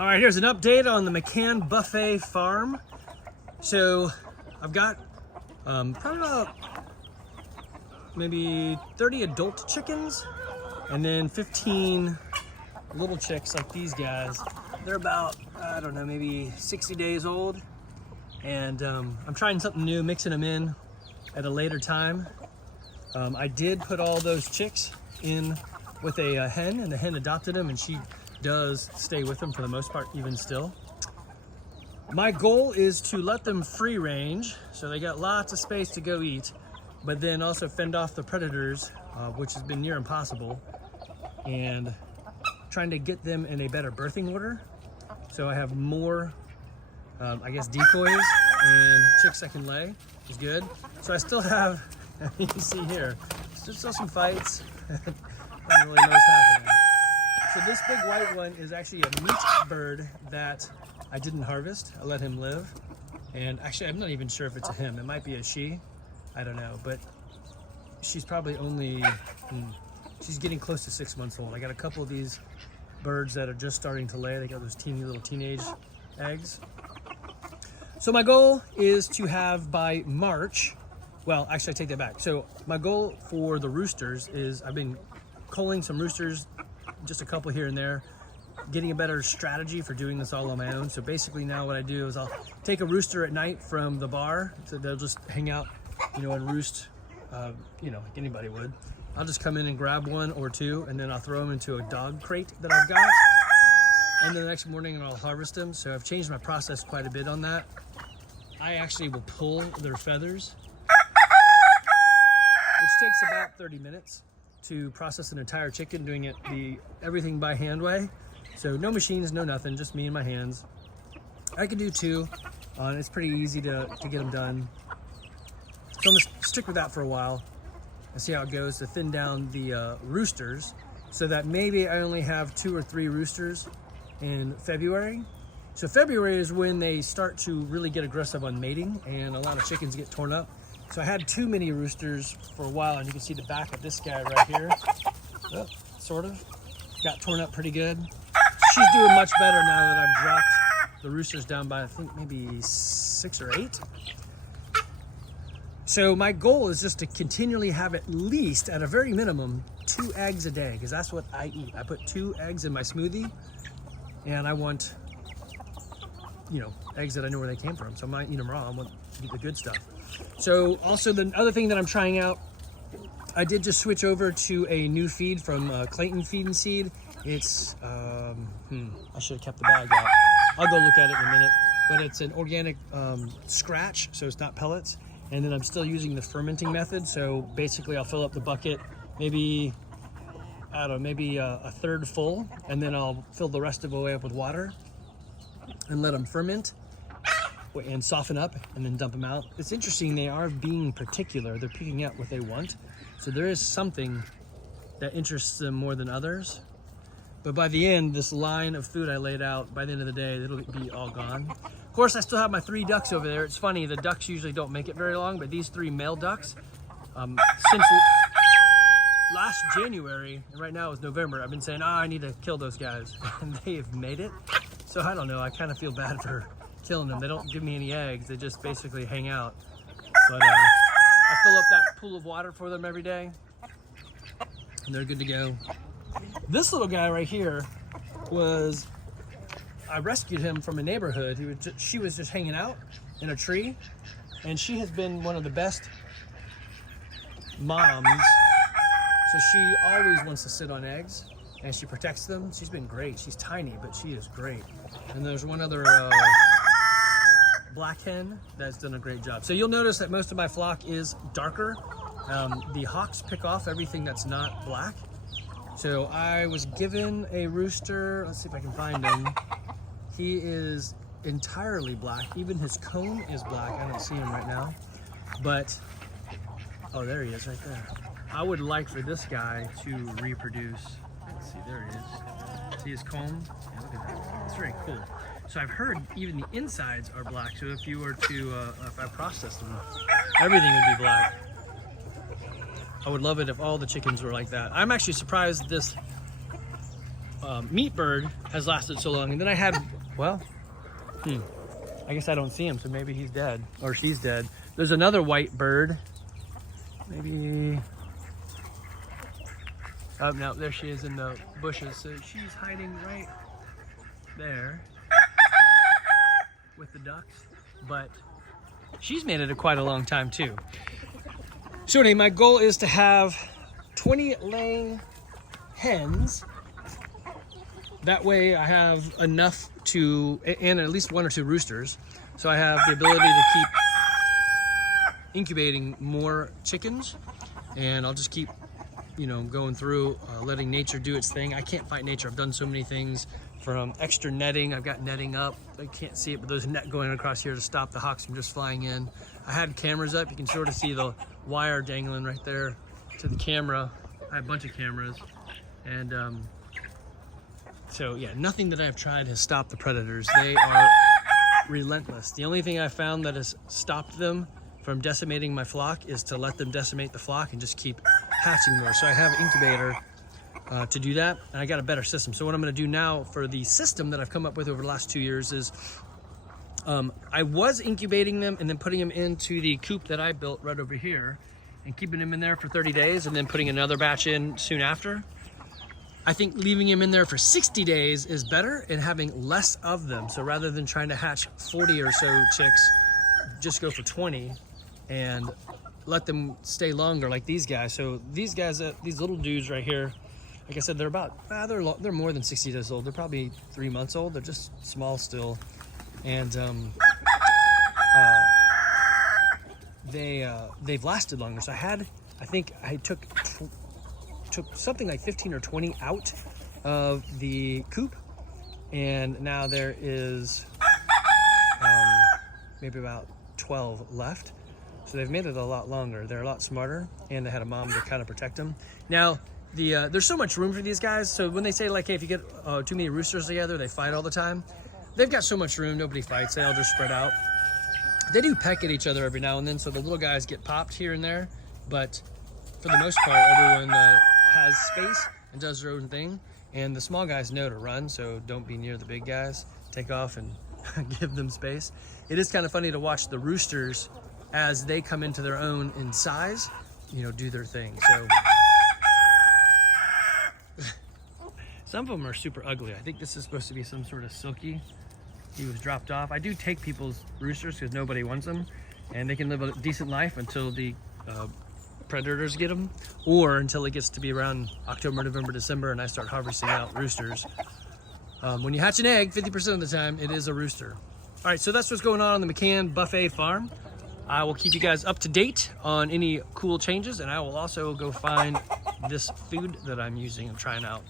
All right, here's an update on the McCann Buffet Farm. So I've got probably about maybe 30 adult chickens and then 15 little chicks like these guys. They're about, I don't know, maybe 60 days old. And I'm trying something new, mixing them in at a later time. I did put all those chicks in with a hen, and the hen adopted them, and she does stay with them for the most part, even still. My goal is to let them free range, so they got lots of space to go eat, but then also fend off the predators, which has been near impossible, and trying to get them in a better birthing order. So I have more, I guess, decoys and chicks I can lay is good. So I still have, you can see here, still some fights. I don't really know what's happening. So this big white one is actually a meat bird that I didn't harvest. I let him live. And actually, I'm not even sure if it's a him. It might be a she. I don't know. But she's probably only, she's getting close to 6 months old. I got a couple of these birds that are just starting to lay. They got those teeny little teenage eggs. So my goal is to have by March, well, actually I take that back. So my goal for the roosters is I've been culling some roosters, just a couple here and there, getting a better strategy for doing this all on my own. So basically now what I do is I'll take a rooster at night from the bar, so they'll just hang out, and roost, like anybody would. I'll just come in and grab one or two, and then I'll throw them into a dog crate that I've got. And then the next morning I'll harvest them. So I've changed my process quite a bit on that. I actually will pull their feathers, which takes about 30 minutes to process an entire chicken, doing everything by hand way. So no machines, no nothing, just me and my hands. I can do two, and it's pretty easy to get them done. So I'm gonna stick with that for a while and see how it goes to thin down the roosters, so that maybe I only have 2 or 3 roosters in February. So February is when they start to really get aggressive on mating, and a lot of chickens get torn up. So I had too many roosters for a while, and you can see the back of this guy right here. Oh, sort of. Got torn up pretty good. She's doing much better now that I've dropped the roosters down by, I think, maybe 6 or 8. So my goal is just to continually have at least, at a very minimum, 2 eggs a day, because that's what I eat. I put 2 eggs in my smoothie, and I want, eggs that I know where they came from. So I might eat them raw. I want to eat the good stuff. So also the other thing that I'm trying out, I did just switch over to a new feed from Clayton Feed and Seed. It's, I should have kept the bag out. I'll go look at it in a minute. But it's an organic scratch, so it's not pellets. And then I'm still using the fermenting method. So basically I'll fill up the bucket, maybe, I don't know, maybe a third full. And then I'll fill the rest of the way up with water and let them ferment and soften up, and then dump them out. It's interesting, they are being particular. They're picking out what they want. So there is something that interests them more than others. But by the end, this line of food I laid out, by the end of the day, it'll be all gone. Of course, I still have my 3 ducks over there. It's funny, the ducks usually don't make it very long, but these 3 male ducks, since last January, and right now it's November, I've been saying, I need to kill those guys. And they have made it. So I don't know, I kind of feel bad for killing them. They don't give me any eggs, they just basically hang out. But I fill up that pool of water for them every day, and they're good to go. This little guy right here I rescued him from a neighborhood. She was just hanging out in a tree, and she has been one of the best moms. So she always wants to sit on eggs, and she protects them. She's been great. She's tiny, but she is great. And there's one other black hen that's done a great job. So you'll notice that most of my flock is darker. The hawks pick off everything that's not black. So I was given a rooster, let's see if I can find him. He is entirely black. Even his comb is black. I don't see him right now. But, oh, there he is right there. I would like for this guy to reproduce. Let's see, there he is. See his comb? Yeah, look at that. It's very cool. So I've heard even the insides are black. So if you were to, if I processed them, everything would be black. I would love it if all the chickens were like that. I'm actually surprised this meat bird has lasted so long. And then I had, well, I guess I don't see him, so maybe he's dead or she's dead. There's another white bird. Maybe, oh no, there she is in the bushes. So she's hiding right there with the ducks, but she's made it quite a long time too. So anyway, my goal is to have 20 laying hens. That way I have enough to, and at least 1 or 2 roosters. So I have the ability to keep incubating more chickens, and I'll just keep, you know, going through, letting nature do its thing. I can't fight nature. I've done so many things, from extra netting. I've got netting up. I can't see it, but there's a net going across here to stop the hawks from just flying in. I had cameras up. You can sort of see the wire dangling right there to the camera. I have a bunch of cameras, and so yeah, nothing that I've tried has stopped the predators. They are relentless. The only thing I found that has stopped them from decimating my flock is to let them decimate the flock and just keep hatching more. So I have an incubator to do that, and I got a better system. So what I'm going to do now for the system that I've come up with over the last 2 years is I was incubating them and then putting them into the coop that I built right over here and keeping them in there for 30 days and then putting another batch in soon after. I think leaving them in there for 60 days is better and having less of them. So rather than trying to hatch 40 or so chicks, just go for 20 and let them stay longer like these guys. So these guys, these little dudes right here, like I said, they're about, they're more than 60 days old. They're probably 3 months old. They're just small still. And they've lasted longer. So I think I took something like 15 or 20 out of the coop, and now there is maybe about 12 left. So they've made it a lot longer. They're a lot smarter, and they had a mom to kind of protect them. Now, there's so much room for these guys. So when they say, like, hey, if you get too many roosters together, they fight all the time. They've got so much room, nobody fights. They all just spread out. They do peck at each other every now and then, so the little guys get popped here and there. But for the most part, everyone has space and does their own thing. And the small guys know to run, so don't be near the big guys. Take off and give them space. It is kind of funny to watch the roosters as they come into their own in size, you know, do their thing. So some of them are super ugly. I think this is supposed to be some sort of silky. He was dropped off. I do take people's roosters because nobody wants them, and they can live a decent life until the predators get them, or until it gets to be around October, November, December, and I start harvesting out roosters. When you hatch an egg, 50% of the time, it is a rooster. All right, so that's what's going on the McCann Buffet Farm. I will keep you guys up to date on any cool changes, and I will also go find this food that I'm using and trying out.